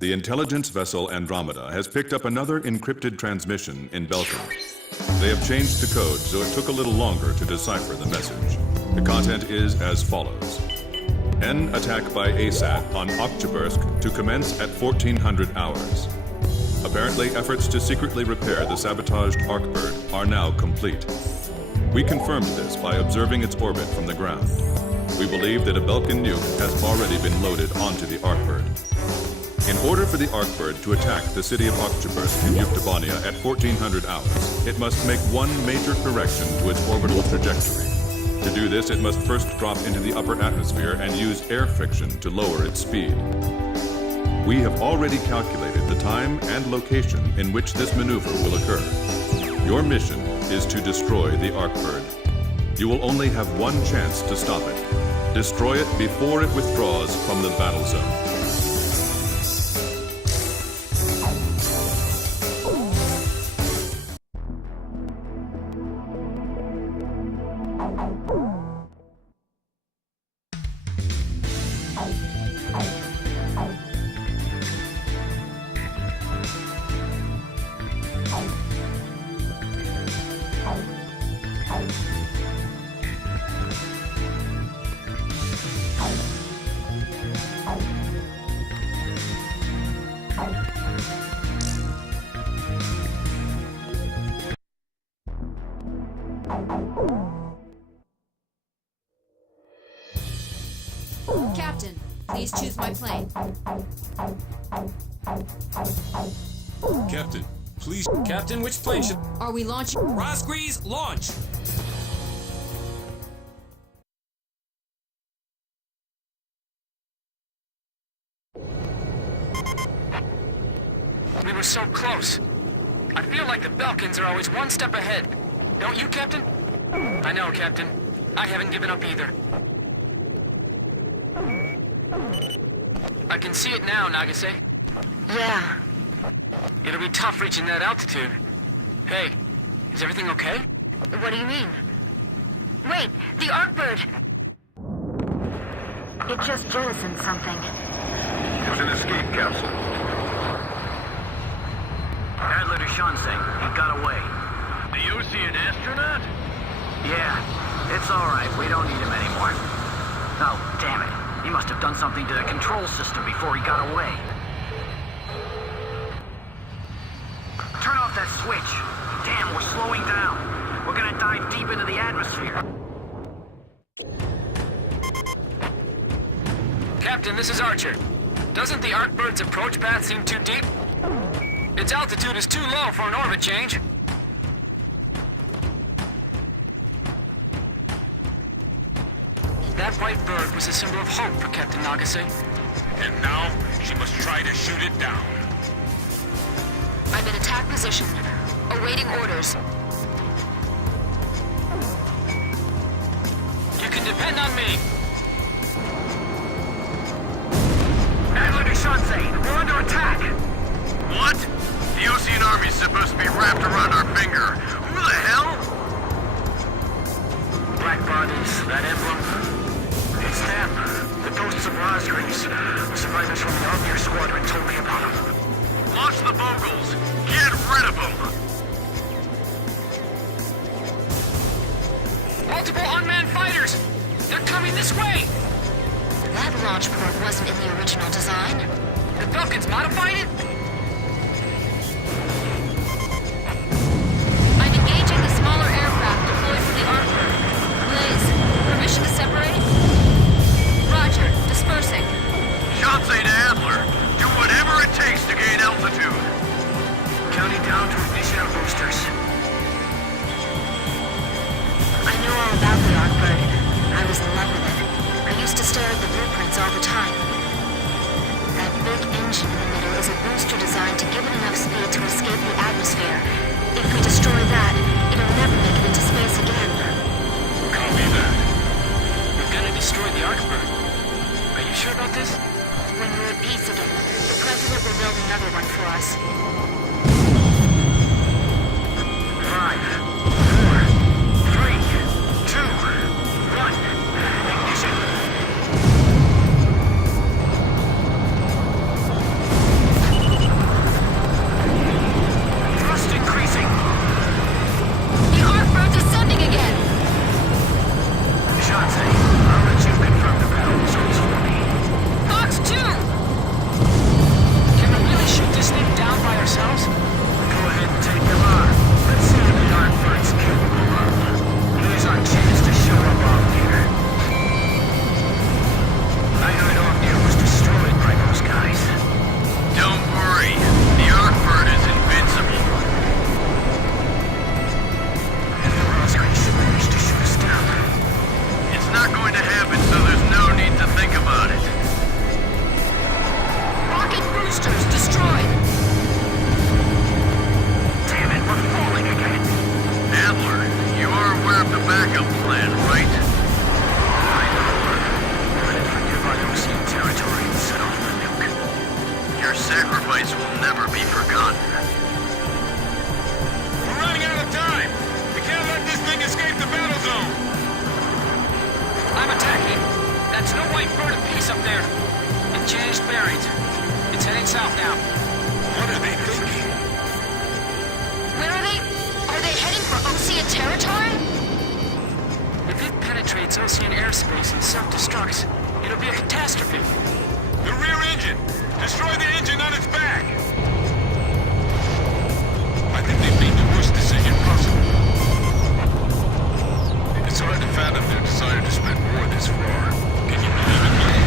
The intelligence vessel Andromeda has picked up another encrypted transmission in Belkin. They have changed the code, so it took a little longer to decipher the message. The content is as follows. N attack by ASAT on Oktyabrsk to commence at 1400 hours. Apparently, efforts to secretly repair the sabotaged Arkbird are now complete. We confirmed this by observing its orbit from the ground. We believe that a Belkin nuke has already been loaded onto the Arkbird. In order for the Arkbird to attack the city of Oktyabrsk in Yuktobania at 1400 hours, it must make one major correction to its orbital trajectory. To do this, it must first drop into the upper atmosphere and use air friction to lower its speed. We have already calculated the time and location in which this maneuver will occur. Your mission is to destroy the Arkbird. You will only have one chance to stop it. Destroy it before it withdraws from the battle zone. Captain, please choose my plane. Captain, please. Captain, which plane should... Are we launching? Rosgrees, launch! We were so close. I feel like the Belkins are always one step ahead. Don't you, Captain? I know, Captain. I haven't given up either. I can see it now, Nagase. Yeah. It'll be tough reaching that altitude. Hey, is everything okay? What do you mean? Wait, the Arkbird! It just jettisoned something. It was an escape capsule. Adler to Shansei. He got away. The Ocean astronaut? Yeah, it's alright. We don't need him anymore. Oh, damn it. He must have done something to the control system before he got away. Turn off that switch. Damn, we're slowing down. We're gonna dive deep into the atmosphere. Captain, this is Archer. Doesn't the Arkbird's approach path seem too deep? Its altitude is too low for an orbit change. That white bird was a symbol of hope for Captain Nagase. And now, she must try to shoot it down. I'm in attack position, awaiting orders. You can depend on me. Adler to Shansei. We're under attack. What? The Ocean Army's supposed to be wrapped around our finger. Who the hell? Black bodies, that emblem. It's them. The ghosts of Rosgrees. The survivors from the Omnier Squadron told me about them. Launch the Vogels. Get rid of them. Multiple unmanned fighters! They're coming this way! That launch port wasn't in the original design. The Belkins modified it? I'm engaging the smaller aircraft deployed for the Arkbird. Blaze, permission to separate? Roger, dispersing. Shansei to Adler. Do whatever it takes to gain altitude. Counting down to ignition of boosters. I knew all about the Arkbird. I was in love with it. I used to stare at the blueprints all the time. That big engine in the middle is a booster designed to give it enough speed to escape the atmosphere. If we destroy that, it'll never make it into space again. Copy that. We're gonna destroy the Arkbird. Are you sure about this? When we're at peace again, the President will build another one for us. 5, 4, 3, 2, 1. Ignition. Ocean airspace and self-destructs, it'll be a catastrophe. The rear engine! Destroy the engine on its back! I think they've made the worst decision possible. It's hard to fathom their desire to spread war this far. Can you believe it, Blake?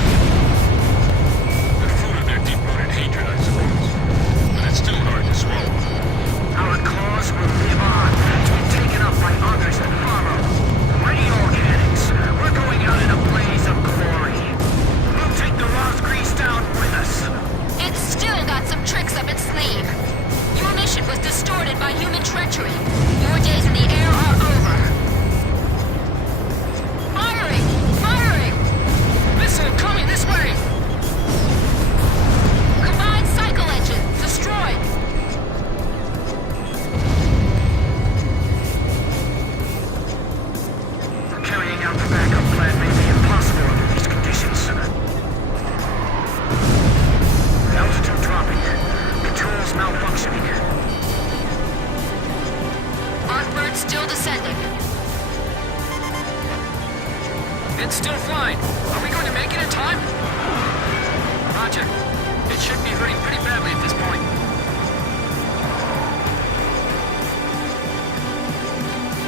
The fruit of their deep-rooted hatred, I suppose. But it's still hard to swallow. Our cause will live on, to be taken up by others that follow. Ready all cannons. We're going out in a blaze of glory. We'll take the Lost Grease down with us. It's still got some tricks up its sleeve. Your mission was distorted by human treachery. Your days in the air are over. Firing! Firing! Missile coming this way! Combined cycle engine destroyed. Carrying out the backup plan may be impossible under these conditions. Altitude dropping. Controls malfunctioning. Artbird still descending. It's still flying. Are we going to make it in time? Roger. It should be hurting pretty badly at this point.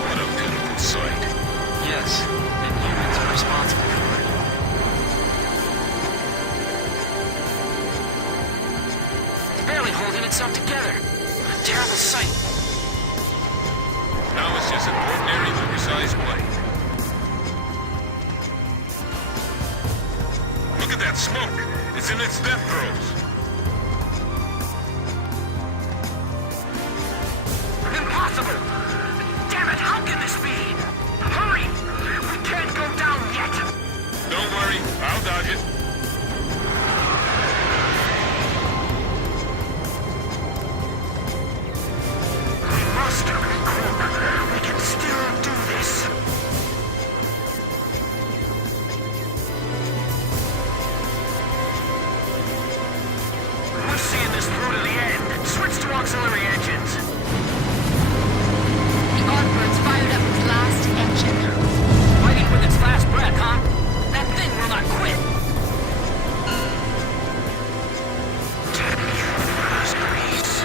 What a pitiful sight. Yes, and humans are responsible for it. It's barely holding itself together. A terrible sight. Now it's just an ordinary oversized plane. Look at that smoke! It's in its death throes! Impossible! Damn it, how can this be? Hurry! We can't go down yet! Don't worry, I'll dodge it. We must regroup. We can still do this. We're seeing this through to the end. Switch to auxiliary engines. The Artbird's fired up its last engine. Fighting with its last breath, huh? That thing will not quit. Lost Grease.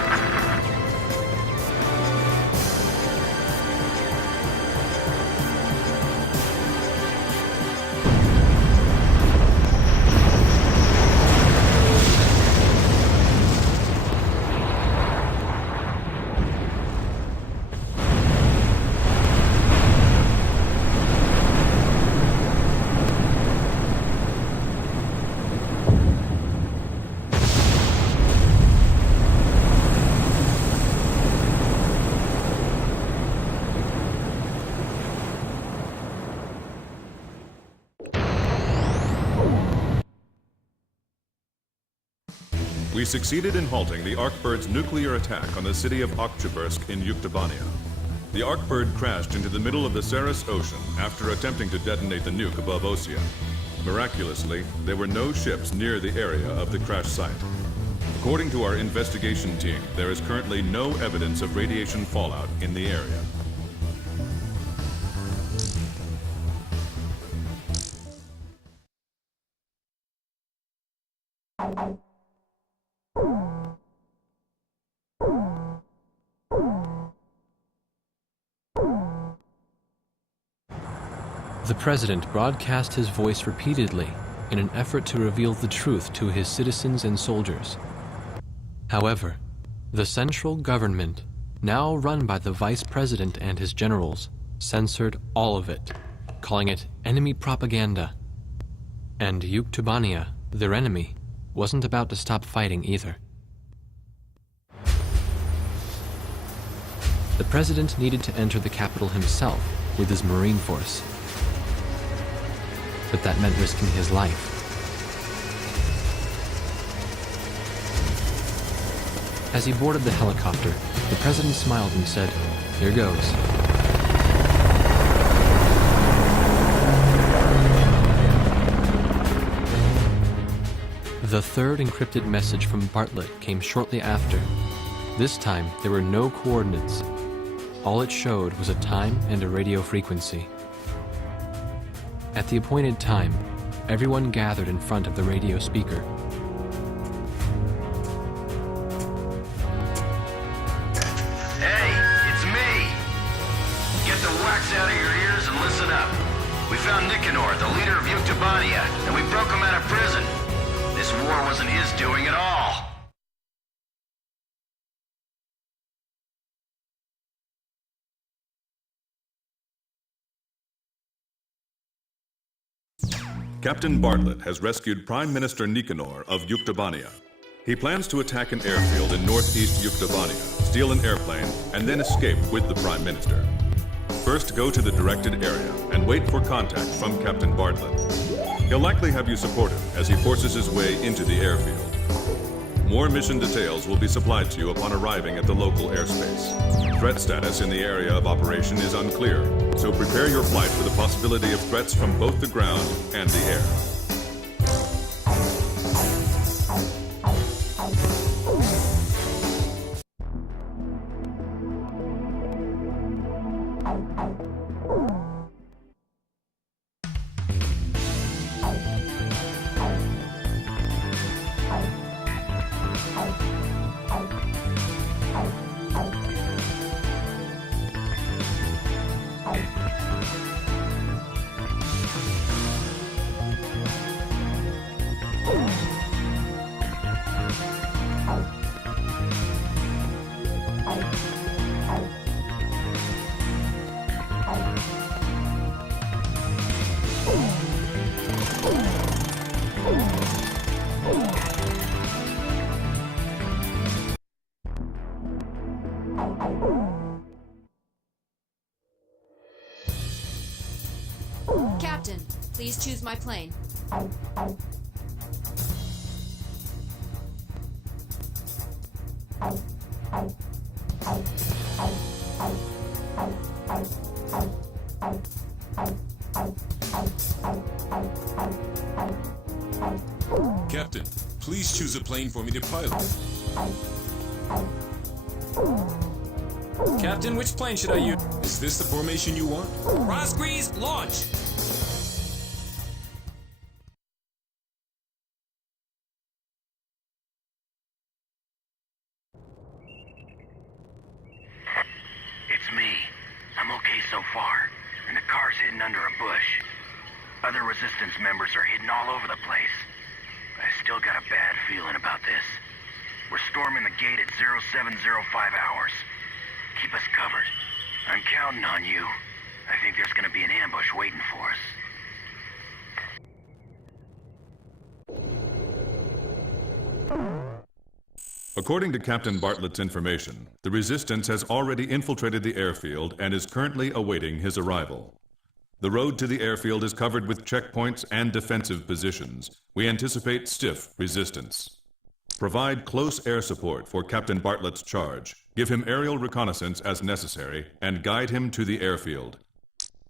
We succeeded in halting the Arkbird's nuclear attack on the city of Oktyabrsky in Yuktobania. The Arkbird crashed into the middle of the Saras Ocean after attempting to detonate the nuke above Osea. Miraculously, there were no ships near the area of the crash site. According to our investigation team, there is currently no evidence of radiation fallout in the area. The president broadcast his voice repeatedly in an effort to reveal the truth to his citizens and soldiers. However, the central government, now run by the vice president and his generals, censored all of it, calling it enemy propaganda. And Yuktobania, their enemy, wasn't about to stop fighting either. The president needed to enter the capital himself with his Marine force. But that meant risking his life. As he boarded the helicopter, the president smiled and said, "Here goes." The third encrypted message from Bartlett came shortly after. This time, there were no coordinates. All it showed was a time and a radio frequency. At the appointed time, everyone gathered in front of the radio speaker. Hey, it's me! Get the wax out of your ears and listen up. We found Nicanor, the leader of Yuktobania, and we broke him out of prison. This war wasn't his doing at all. Captain Bartlett has rescued Prime Minister Nicanor of Yuktobania. He plans to attack an airfield in northeast Yuktobania, steal an airplane, and then escape with the Prime Minister. First, go to the directed area and wait for contact from Captain Bartlett. He'll likely have you support him as he forces his way into the airfield. More mission details will be supplied to you upon arriving at the local airspace. Threat status in the area of operation is unclear, so prepare your flight for the possibility of threats from both the ground and the air. Captain, please choose my plane. Captain, please choose a plane for me to pilot. Captain, which plane should I use? Is this the formation you want? Rosgrease, launch! It's me. I'm okay so far, and the car's hidden under a bush. Other Resistance members are hidden all over the place. But I still got a bad feeling about this. We're storming the gate at 0705 hours. Keep us covered. I'm counting on you. I think there's gonna be an ambush waiting for us. According to Captain Bartlett's information, the Resistance has already infiltrated the airfield and is currently awaiting his arrival. The road to the airfield is covered with checkpoints and defensive positions. We anticipate stiff resistance. Provide close air support for Captain Bartlett's charge, give him aerial reconnaissance as necessary, and guide him to the airfield.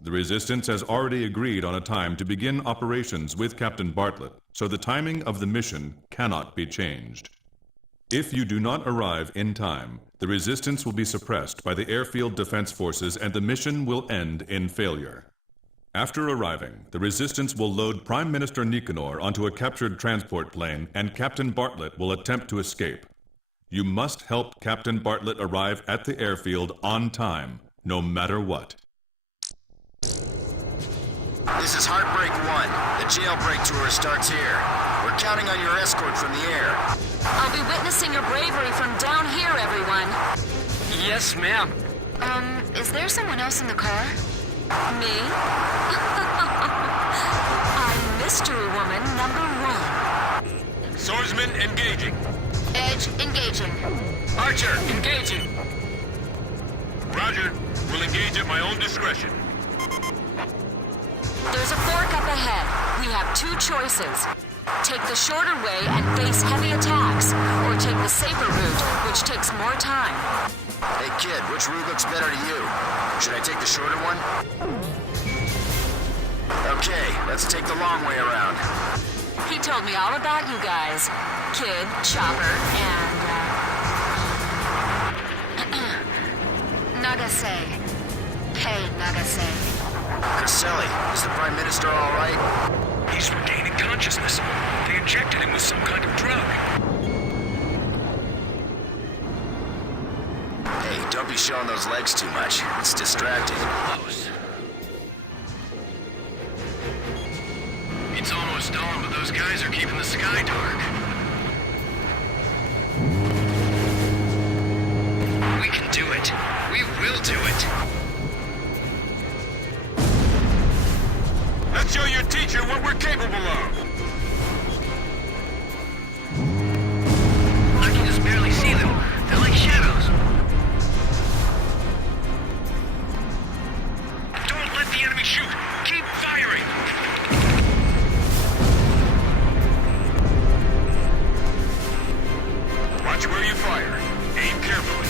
The Resistance has already agreed on a time to begin operations with Captain Bartlett, so the timing of the mission cannot be changed. If you do not arrive in time, the Resistance will be suppressed by the airfield defense forces and the mission will end in failure. After arriving, the Resistance will load Prime Minister Nicanor onto a captured transport plane and Captain Bartlett will attempt to escape. You must help Captain Bartlett arrive at the airfield on time, no matter what. This is Heartbreak 1. The jailbreak tour starts here. We're counting on your escort from the air. I'll be witnessing your bravery from down here, everyone. Yes, ma'am. Is there someone else in the car? Me? I'm Mystery Woman number 1. Swordsman engaging. Edge engaging. Archer, engaging. Roger. Will engage at my own discretion. There's a fork up ahead. We have two choices. Take the shorter way and face heavy attacks, or take the safer route, which takes more time. Hey kid, which route looks better to you? Should I take the shorter one? Okay, let's take the long way around. He told me all about you guys. Kid, Chopper, and, Nagase. Hey, Nagase. Caselli, is the Prime Minister all right? He's regaining consciousness. They injected him with some kind of drug. Hey, don't be showing those legs too much. It's distracting. It's almost dawn, but those guys are keeping the sky dark. We can do it. We will do it. Let's show your teacher what we're capable of. I can just barely see them. They're like shadows. Don't let the enemy shoot. Keep firing. Watch where you fire. Aim carefully.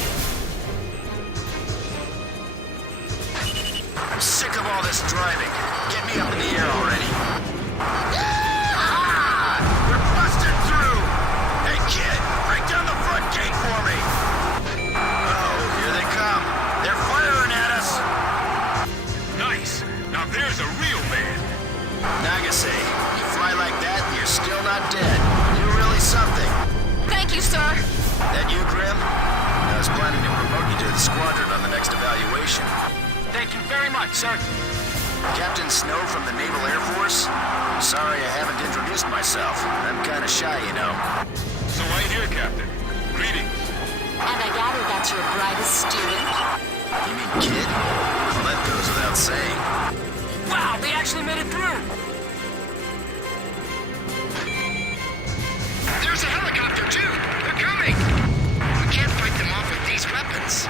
I'm sick of all this driving. Get me up in the air already. We're busted through! Hey, kid, break down the front gate for me! Oh, here they come. They're firing at us! Nice. Now there's a real man. Nagase, you fly like that and you're still not dead. You're really something. Thank you, sir. That you, Grim? I was planning to promote you to the squadron on the next evaluation. Thank you very much, sir. Captain Snow from the Naval Air Force? Sorry I haven't introduced myself. I'm kinda shy, you know. So I hear, Captain. Greetings. And I gather that's your brightest student? You mean kid? Well, that goes without saying. Wow, they actually made it through. There's a helicopter, too! They're coming! We can't fight them off with these weapons.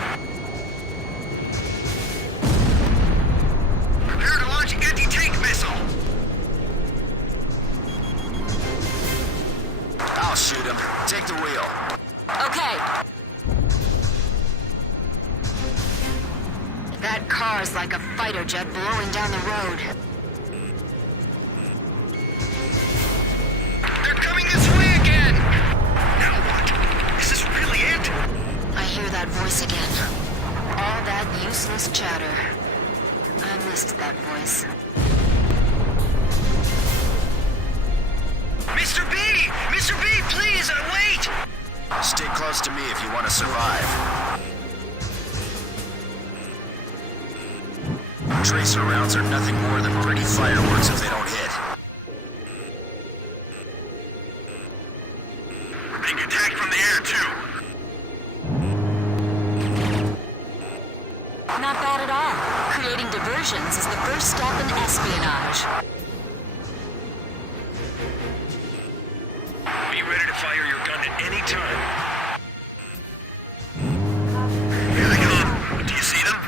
Prepare to launch anti-tank missile! I'll shoot him. Take the wheel. Okay. That car's like a fighter jet blowing down the road. They're coming this way again! Now what? Is this really it? I hear that voice again. All that useless chatter. I missed that voice. Mr. B! Mr. B, please, wait! Stay close to me if you want to survive. Tracer rounds are nothing more than pretty fireworks if they don't hit. We're being attacked from the air, too. Not bad at all. Creating diversions is the first step in espionage. Be ready to fire your gun at any time. Here they come. Do you see them?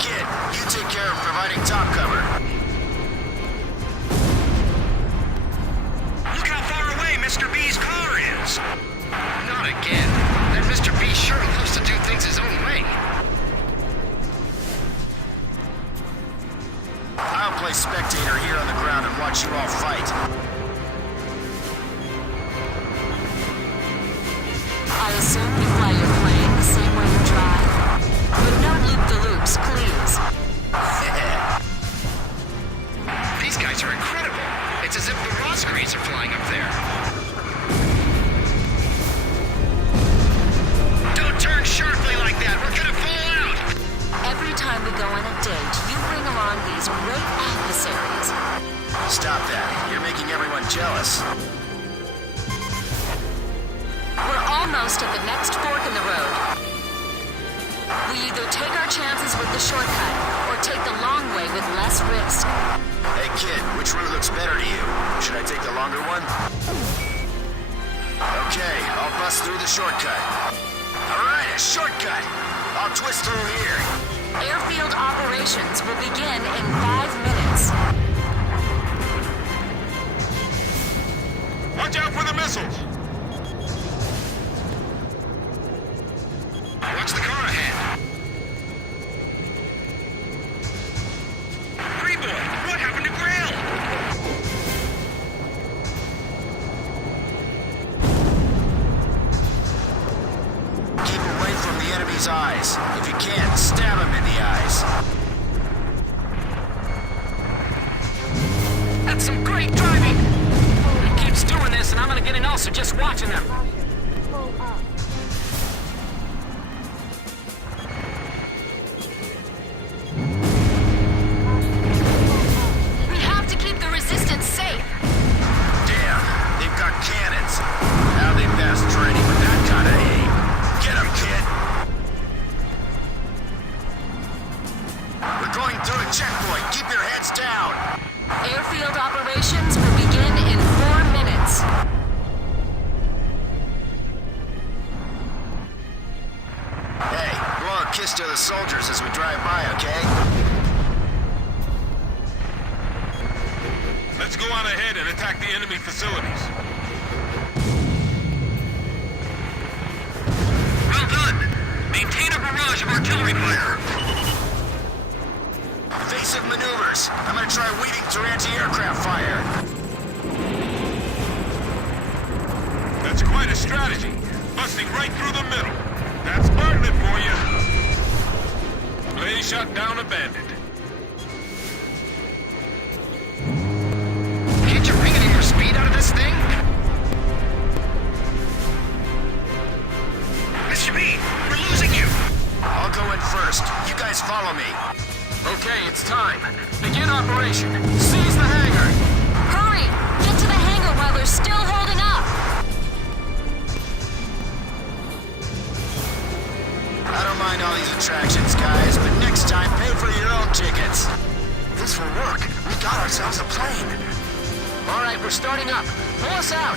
Kid, you take care of providing top cover. Look how far away Mr. B's car is. Not again. That Mr. B sure loves to do things his own way. I'll play spectator here on the ground and watch you all fight. I assume you fly your plane the same way you drive. But don't loop the loops, please. These guys are incredible. It's as if the Roscreeds are flying up there. Don't turn sharply like that. We're gonna fall out. Every time we go on a date, you bring along these great adversaries. Stop that. You're making everyone jealous. We're almost at the next fork in the road. We either take our chances with the shortcut, or take the long way with less risk. Hey kid, which route looks better to you? Should I take the longer one? Okay, I'll bust through the shortcut. Alright, a shortcut! I'll twist through here. Airfield operations will begin in 5 minutes. Watch out for the missiles. Watch the car ahead. Free boy, what happened to Grail? Keep away from the enemy his eyes. If you can't, stab him in the eyes. That's some great driving! He keeps doing this and I'm gonna get an ulcer just watching him. We have to keep the resistance safe. Damn, they've got cannons. How they best training with that kind of aim. Get him, kid! We're going through a checkpoint. Keep your heads down. Airfield operations will begin in 4 minutes. Hey, blow a kiss to the soldiers as we drive by, okay? Let's go on ahead and attack the enemy facilities. Well done. Maintain a barrage of artillery fire. Evasive maneuvers. I'm gonna try weaving through anti-aircraft fire. That's quite a strategy. Busting right through the middle. That's Bartlett for you. Blaze shot down a bandit. Can't you bring any more speed out of this thing? Mr. B, we're losing you. I'll go in first. You guys follow me. Okay, it's time. Begin operation. Seize the hangar. Hurry! Get to the hangar while they're still holding up. I don't mind all these attractions, guys, but next time pay for your own tickets. This will work. We got ourselves a plane. All right, we're starting up. Pull us out.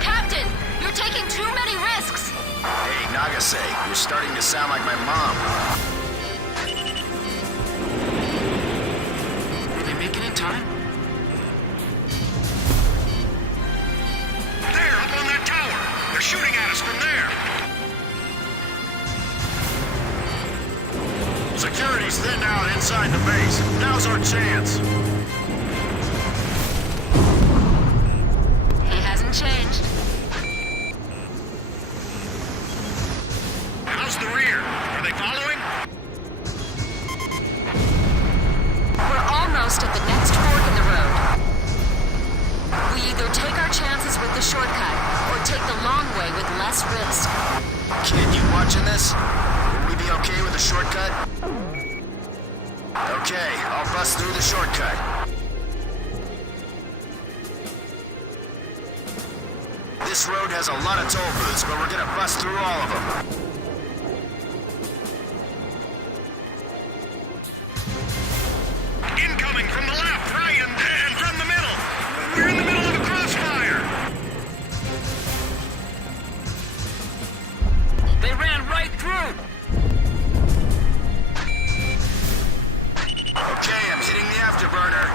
Captain, you're taking too many risks. Hey, Nagase, you're starting to sound like my mom. Will they make it in time? There, up on that tower. They're shooting at us from there. Security's thinned out inside the base. Now's our chance. He hasn't changed. How's the rear? Are they following? We're almost at the next fork in the road. We either take our chances with the shortcut, or take the long way with less risk. Kid, you watching this? Will we be okay with the shortcut? Okay, I'll bust through the shortcut. This road has a lot of toll booths, but we're gonna bust through all of them. Incoming from the left, right, and from the middle. We're in the middle of a crossfire. They ran right through. Okay, I'm hitting the afterburner.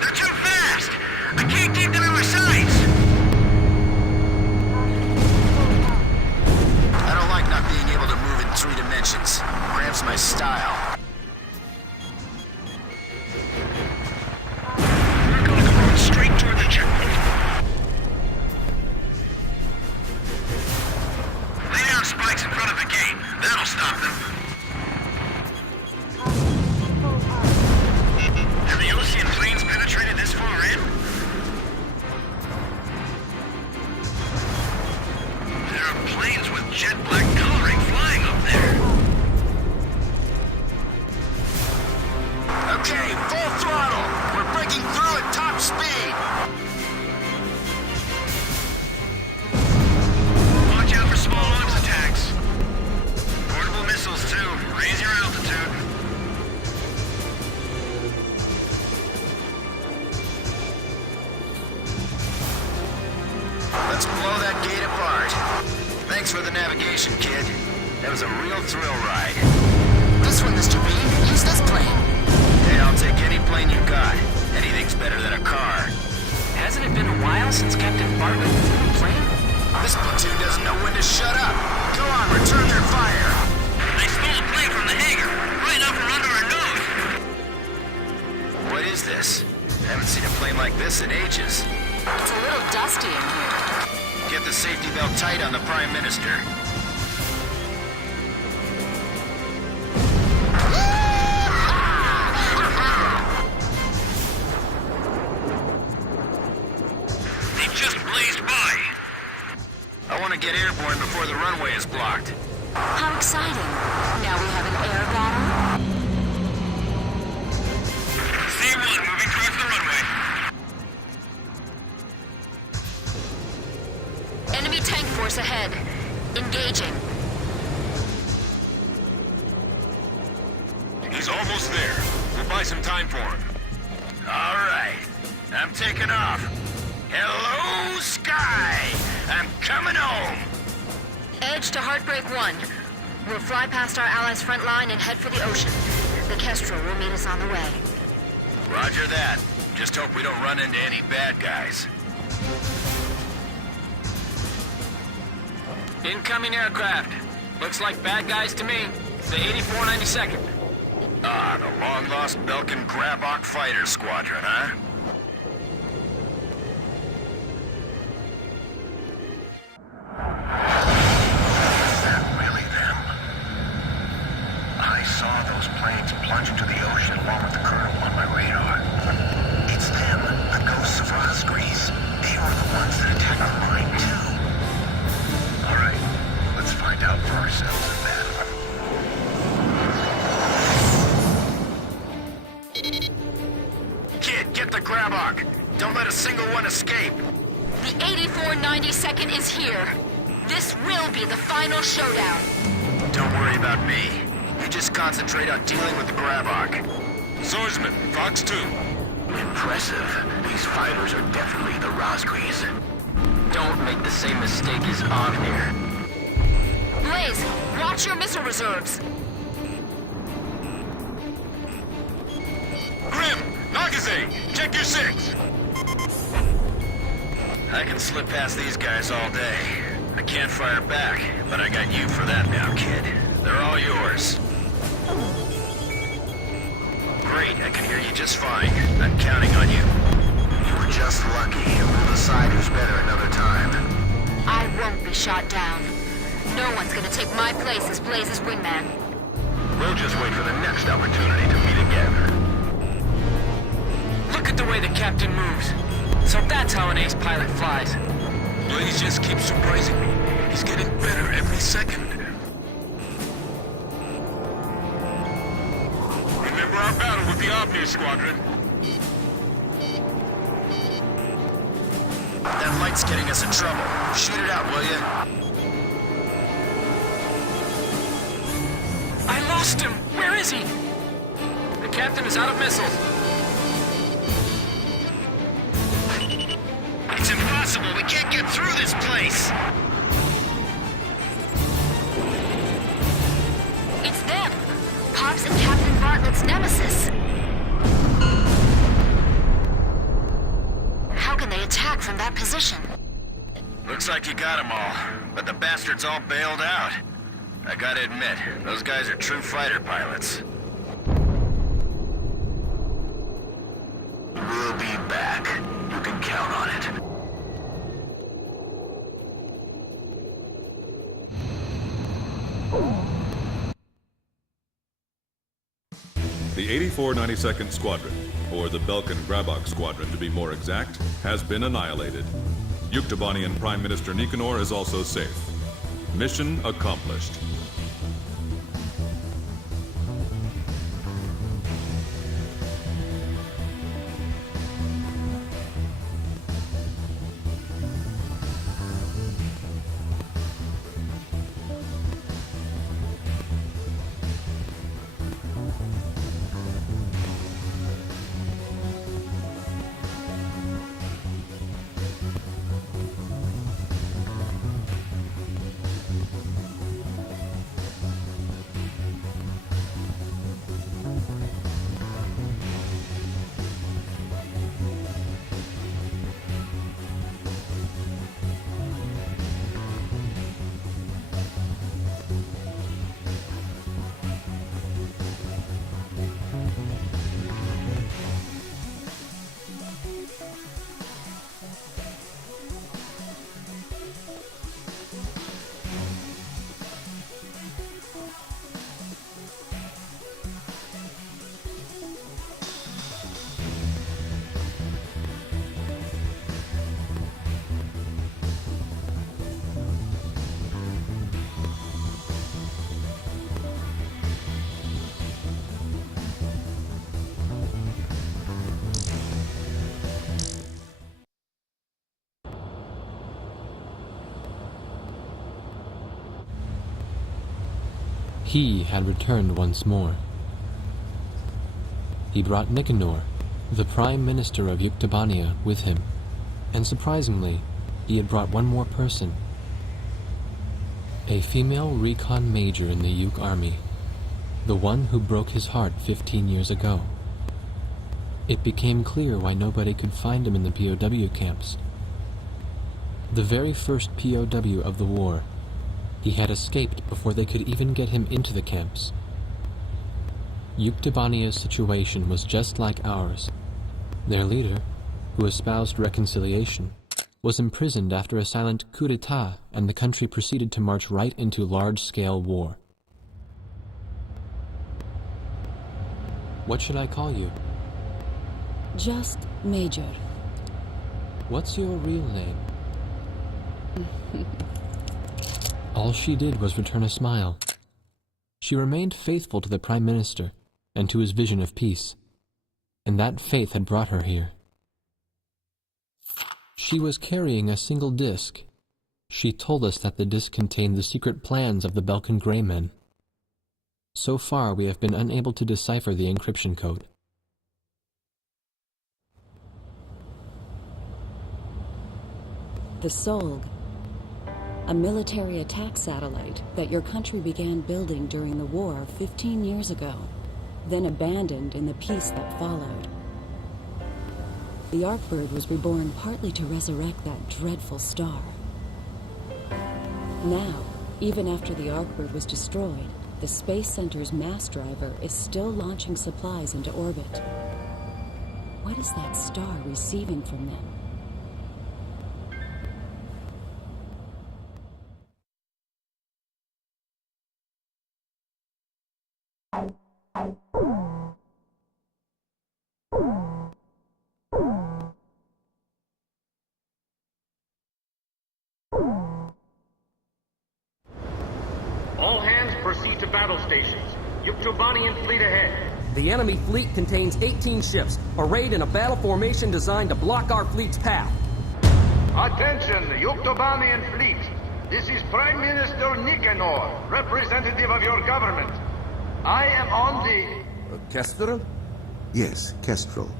They're too fast! I can't keep them in my sights! I don't like not being able to move in 3 dimensions. Cramps my style. We're gonna go on straight toward the checkpoint. Lay down spikes in front of the gate. That'll stop them. Have the Ocean planes penetrated this far in? There are planes with jet black coloring flying up there. Okay, full throttle. We're breaking through at top speed. Watch out for small arms attacks. Portable missiles, too. Raise your altitude. Let's blow that gate apart. Thanks for the navigation, kid. That was a real thrill ride. This one, Mr. B. Use this plane. Hey, I'll take any plane you got. Anything's better than a car. Hasn't it been a while since Captain Bartlett flew a plane? This platoon doesn't know when to shut up. Go on, return their fire. They stole a plane from the hangar, right out from under our nose. What is this? Haven't seen a plane like this in ages. It's a little dusty in here. Get the safety belt tight on the Prime Minister. They just blazed by. I want to get airborne before the runway is blocked. How exciting. Now we have an air battle. C-1 moving towards the runway. Enemy tank force ahead. Engaging. He's almost there. We'll buy some time for him. All right. I'm taking off. Hello, Sky. I'm coming home. Edge to Heartbreak 1. We'll fly past our allies' front line and head for the ocean. The Kestrel will meet us on the way. Roger that. Just hope we don't run into any bad guys. Incoming aircraft. Looks like bad guys to me. The 8492nd. Ah, the long-lost Belkin Grabok Fighter Squadron, huh? Is that really them? I saw those planes plunge into the ocean along with the colonel on my radar. It's them, the ghosts of Rosgrees. They were the ones that attacked our line, too. All right, let's find out for ourselves in that. Kid, get the Grabok. Don't let a single one escape. The 8492nd is here. This will be the final showdown. Don't worry about me. You just concentrate on dealing with the Grabok. Swordsman, Fox 2. Impressive. These fighters are definitely the Rosgrees. Don't make the same mistake as Ognir. Blaze, watch your missile reserves. Grim, Nagase, check your 6. I can slip past these guys all day. I can't fire back, but I got you for that now, kid. They're all yours. Great, I can hear you just fine. I'm counting on you. You were just lucky. We'll decide who's better another time. I won't be shot down. No one's gonna take my place as Blaze's wingman. We'll just wait for the next opportunity to meet again. Look at the way the captain moves. So that's how an ace pilot flies. Blaze just keeps surprising me. He's getting better every second. Remember our battle with the Ognir Squadron? That light's getting us in trouble. Shoot it out, will you? I lost him! Where is he? The captain is out of missiles. It's impossible. We can't get through this place. It's them! Pops and Captain Bartlett's nemesis. How can they attack from that position? Looks like you got them all, but the bastards all bailed out. I gotta admit, those guys are true fighter pilots. We'll be back. You can count on it. The 8492nd Squadron, or the Belkin Grabok Squadron to be more exact, has been annihilated. Yuktobanian Prime Minister Nicanor is also safe. Mission accomplished. He had returned once more. He brought Nicanor, the Prime Minister of Yuktobania, with him, and surprisingly, he had brought one more person. A female recon major in the Yuk army, the one who broke his heart 15 years ago. It became clear why nobody could find him in the POW camps. The very first POW of the war, he had escaped before they could even get him into the camps. Yuktobania's situation was just like ours. Their leader, who espoused reconciliation, was imprisoned after a silent coup d'etat, and the country proceeded to march right into large-scale war. What should I call you? Just Major. What's your real name? All she did was return a smile. She remained faithful to the Prime Minister and to his vision of peace, and that faith had brought her here. She was carrying a single disc. She told us that the disc contained the secret plans of the Belkan Grey Men. So far, we have been unable to decipher the encryption code. The Solg, a military attack satellite that your country began building during the war 15 years ago, then abandoned in the peace that followed. The Arkbird was reborn partly to resurrect that dreadful star. Now, even after the Arkbird was destroyed, the Space Center's mass driver is still launching supplies into orbit. What is that star receiving from them? All hands proceed to battle stations. Yuktobanian fleet ahead. The enemy fleet contains 18 ships, arrayed in a battle formation designed to block our fleet's path. Attention, Yuktobanian fleet. This is Prime Minister Nicanor, representative of your government. I am on the... Kestrel? Yes, Kestrel.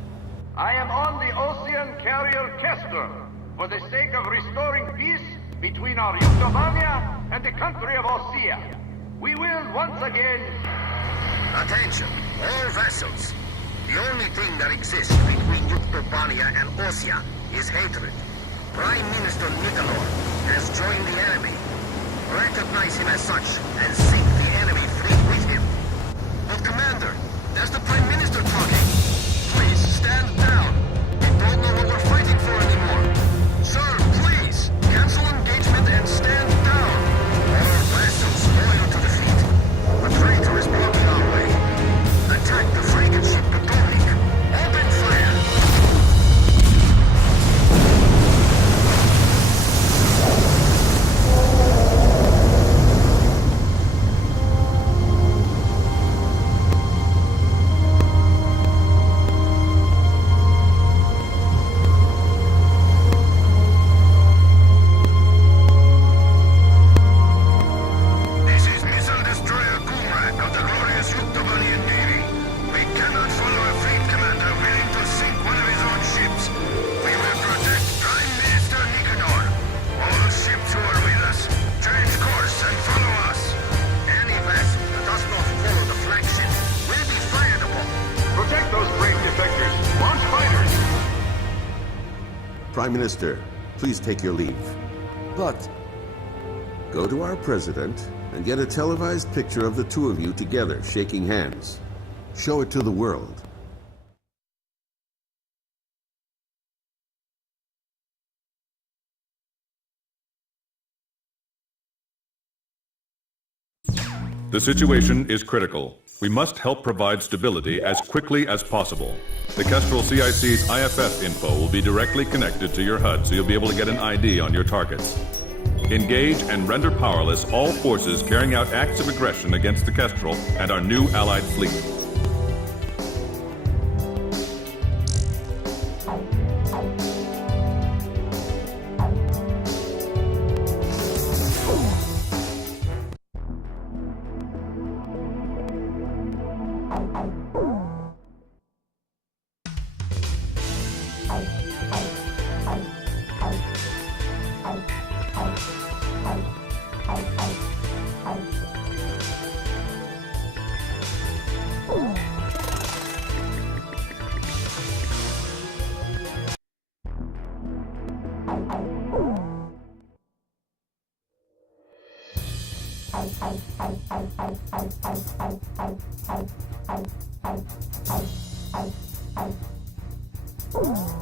I am on the ocean carrier Kestrel, for the sake of restoring peace between our Yuktobania and the country of Osea. We will once again... Attention, all vessels. The only thing that exists between Yuktobania and Osea is hatred. Prime Minister Nicanor has joined the enemy. Recognize him as such and sink the enemy fleet with him. But Commander, that's the Prime Minister talking. Please, stand down. We don't know what we're fighting for anymore. Sir, please, cancel engagement and stand down. All vessels loyal to the fleet. A traitor is blocking our way. Attack the frigate ship Potomac. Open fire. Prime Minister, please take your leave. But... Go to our president and get a televised picture of the two of you together, shaking hands. Show it to the world. The situation is critical. We must help provide stability as quickly as possible. The Kestrel CIC's IFF info will be directly connected to your HUD, so you'll be able to get an ID on your targets. Engage and render powerless all forces carrying out acts of aggression against the Kestrel and our new allied fleet.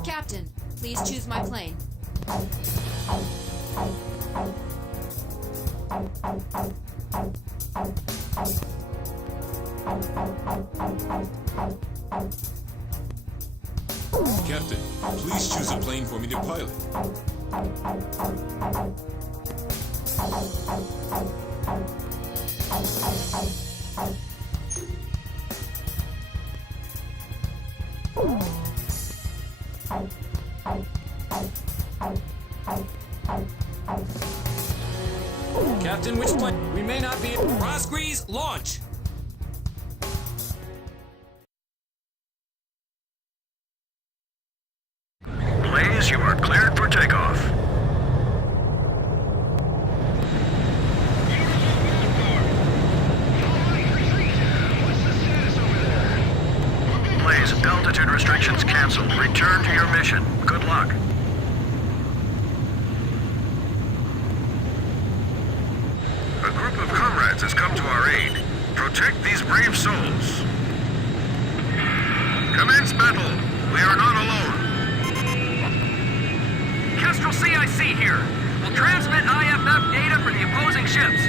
Captain, please choose my plane. Captain, please choose a plane for me to pilot. Captain, which plane? We may not be... Rosgrees, launch! Blaze, you are cleared for takeoff. Blaze, altitude restrictions canceled. Return to your mission. Good luck. A group of comrades has come to our aid. Protect these brave souls. Commence battle. We are not alone. Kestrel CIC here. We'll transmit IFF data for the opposing ships.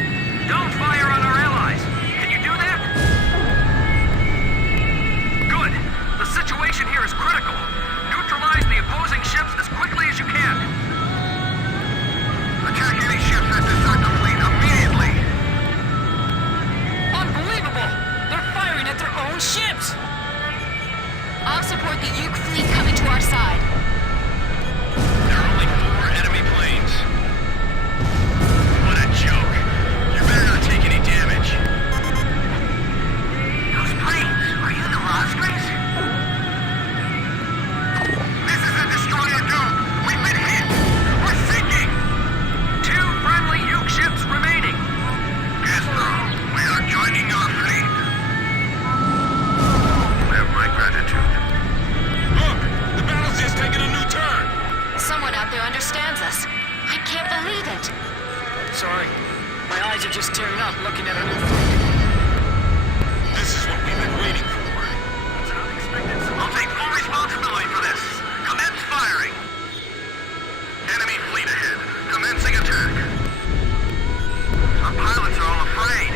Don't fire on our allies. Can you do that? Good. The situation here is critical. Neutralize the opposing ships as quickly as you can. Attack any ships that desert the fleet immediately. Unbelievable! They're firing at their own ships! I'll support the Uke fleet coming to our side. There are only 4 enemy planes. What a joke. You better not take any damage. Those planes, are you the Rosgrees? This is a destroyer Duke. We've been hit. We're sinking. 2 friendly Uke ships remaining. Kestrel, we are joining your fleet. Have my gratitude. Look! The battle's just taking a new turn! Someone out there understands us. I can't believe it. Sorry. My eyes are just tearing up looking at our new fleet. This is what we've been waiting for. I'll take full responsibility for this. Commence firing. Enemy fleet ahead. Commencing attack. Our pilots are all afraid,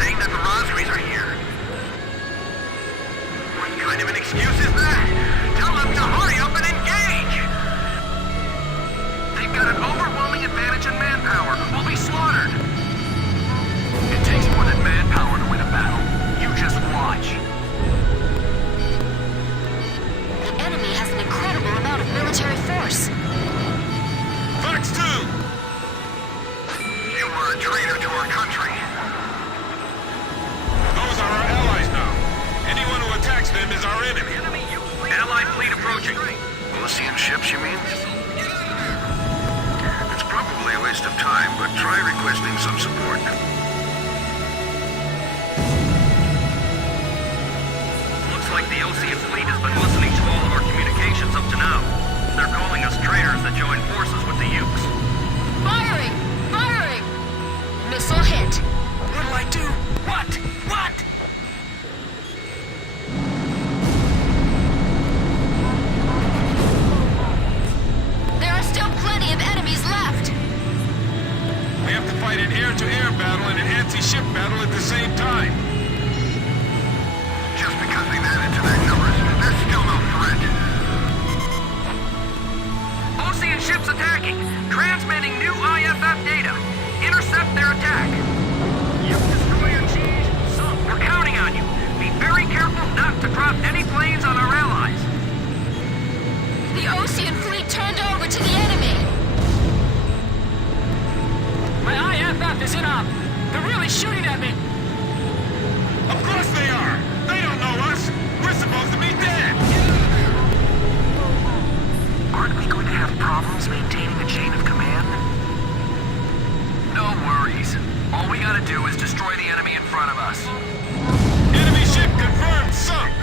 saying that the Rosgrees are here. What kind of an excuse is that? Tell them to hurry up and engage! They've got an overwhelming advantage in manpower. We'll be slaughtered. It takes more than manpower to win a battle. You just watch. The enemy has an incredible amount of military force. Fox 2! You were a traitor to our country. Those are our allies now. Anyone who attacks them is our enemy. Allied fleet approaching. Ocean ships, you mean? It's probably a waste of time, but try requesting some support. Looks like the Ocean fleet has been listening to all of our communications up to now. They're calling us traitors that joined forces with the Ukes. Firing! Firing! Missile hit. What'll I do? What? What? There are still plenty of enemies left. We have to fight an air-to-air battle and an anti-ship battle at the same time. Just because we've added to their numbers, there's still no threat. Ocean ships attacking. Transmitting new IFF data. Intercept their attack. Uke destroyer cheese. We're counting on you. Be very careful not to drop any planes on our allies. The Ocean fleet turned over to the enemy. My IFF is in op. They're really shooting at me. Of course they are! They don't know us! We're supposed to be dead! Aren't we going to have problems maintaining a chain of command? No worries. All we gotta do is destroy the enemy in front of us. Enemy ship confirmed sunk!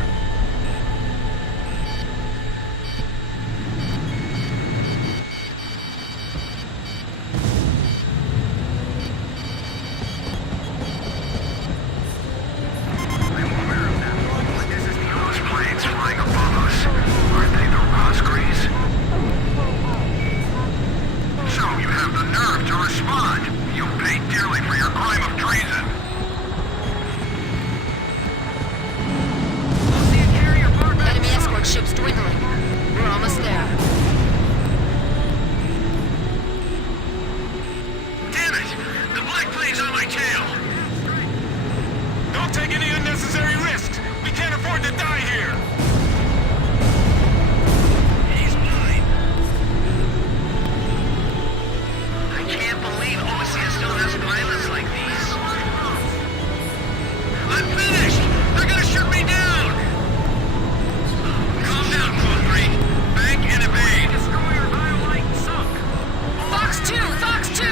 nerve to respond. You'll pay dearly for your crime of treason. Enemy escort ships dwindling. We're almost there. Damn it! The Black Plague's on my tail! Don't take any unnecessary risks. We can't afford to die here. He's mine. I can't believe Osea still has pilots like these. I'm finished! They're gonna shoot me down! Calm down, Crew 3. Bank and evade. Destroyer Iolite sunk. Fox 2! Fox 2!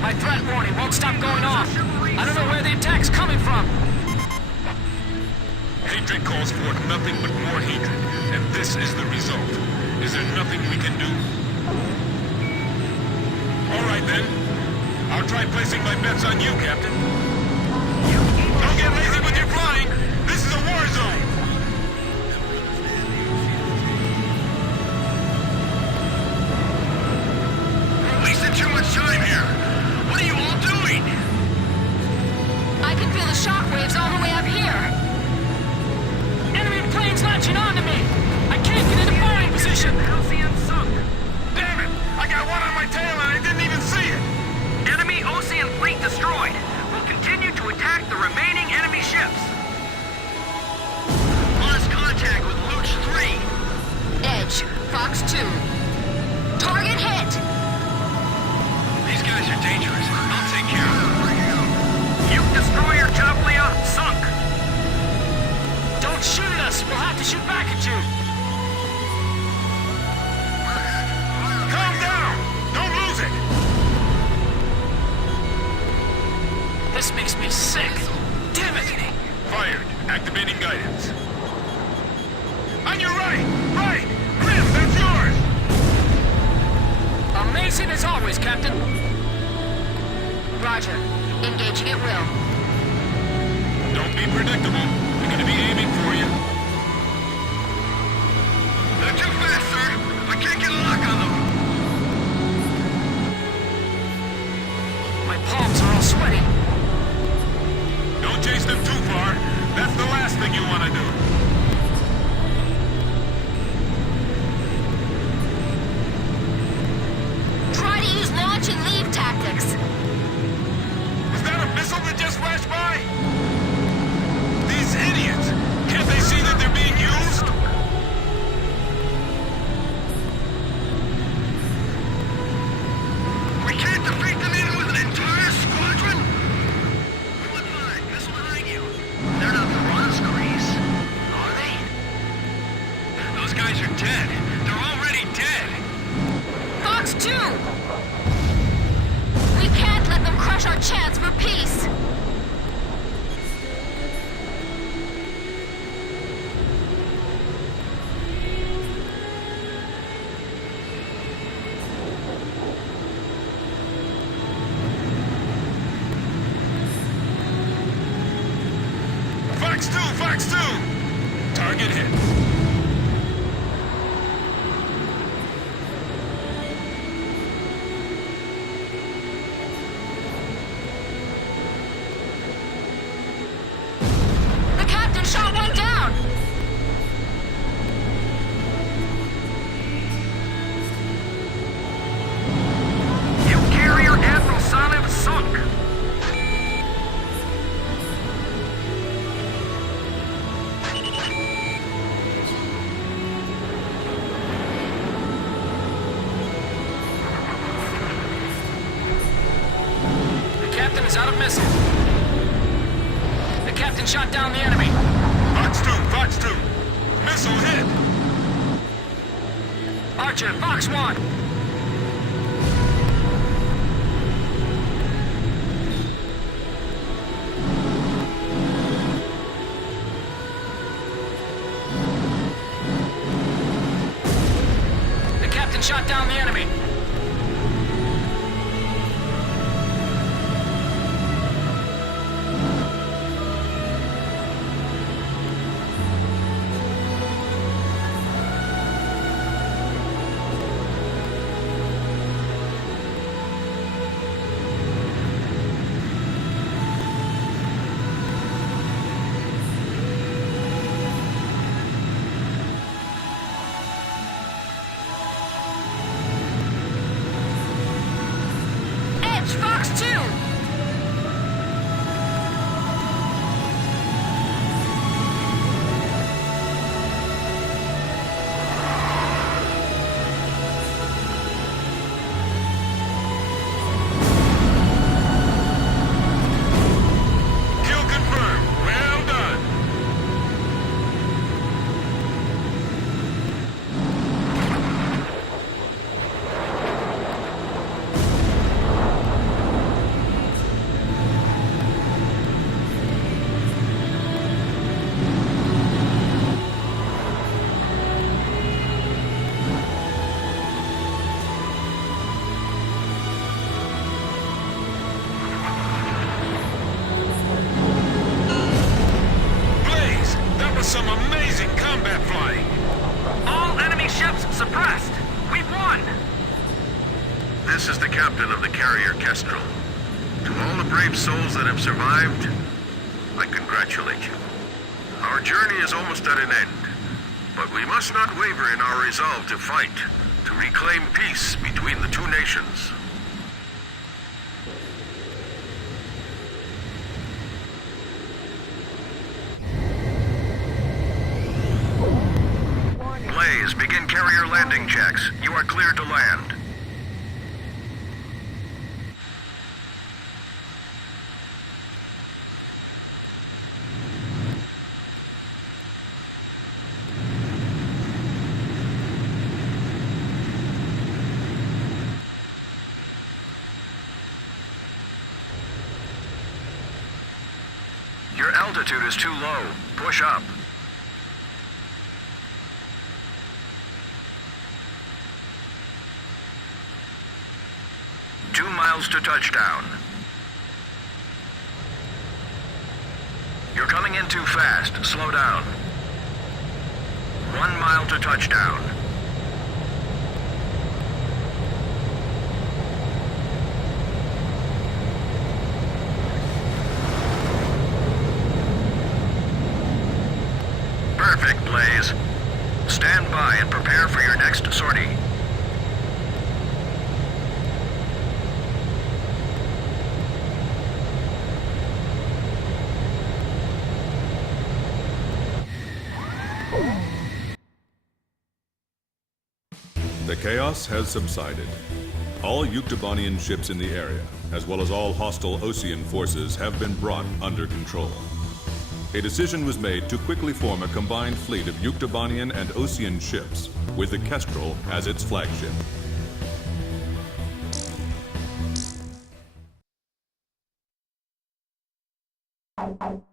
My threat warning won't stop going off. I don't know where the attack's coming from. Hatred calls forth nothing but more hatred, and this is the result. Is there nothing we can do? All right, then. I'll try placing my bets on you, Captain. Don't get lazy with your flying. This is a war zone. We're wasting too much time here. What are you all doing? I can feel the shockwaves all the way up here. Enemy planes launching onto me. I can't get into firing position. Halcyon sunk. Damn it! I got one on my tail and I didn't even see it. Enemy Ocean fleet destroyed. We'll continue to attack the remaining enemy ships. Lost contact with Luch 3. Edge. Fox 2. Target hit! These guys are dangerous. I'll take care of them. Nuke destroyer Chaplia sunk. Don't shoot at us. We'll have to shoot back at you. Calm down! Don't lose it! This makes me sick. Damn it! Fired. Activating guidance. On your right! Right! Grim, that's yours! Amazing as always, Captain. Roger. Engaging at will. Don't be predictable. We're going to be aiming for you. They're too fast, sir. I can't get a lock on them. My palms are all sweaty. Don't chase them too far. That's the last thing you want to do. Try to use launch and leave tactics. Was that a missile that just flashed by? These idiots! Can't they see that they're being used? We can't defeat them even with an entire squadron? What fine? Missile behind you. They're not the Roscrees, are they? Those guys are dead. They're already dead. Fox 2! We can't let them crush our chance for peace. Fox 2! Fox 2! Target hit. The captain shot one down! Nuke carrier Admiral Sanev sunk. The captain is out of missile. The captain shot down the enemy. Fox 2! Fox 2! Missile hit! Archer, Fox 1. The captain shot down the enemy. This is the captain of the carrier Kestrel. To all the brave souls that have survived, I congratulate you. Our journey is almost at an end, but we must not waver in our resolve to fight, to reclaim peace between the two nations. Blaze, begin carrier landing checks. You are cleared to land. Your altitude is too low. Push up. To touchdown. You're coming in too fast. Slow down. 1 mile to touchdown. Perfect, Blaze. Stand by and prepare for your next sortie. The chaos has subsided. All Yuktobanian ships in the area, as well as all hostile Osean forces, have been brought under control. A decision was made to quickly form a combined fleet of Yuktobanian and Osean ships, with the Kestrel as its flagship. Bye.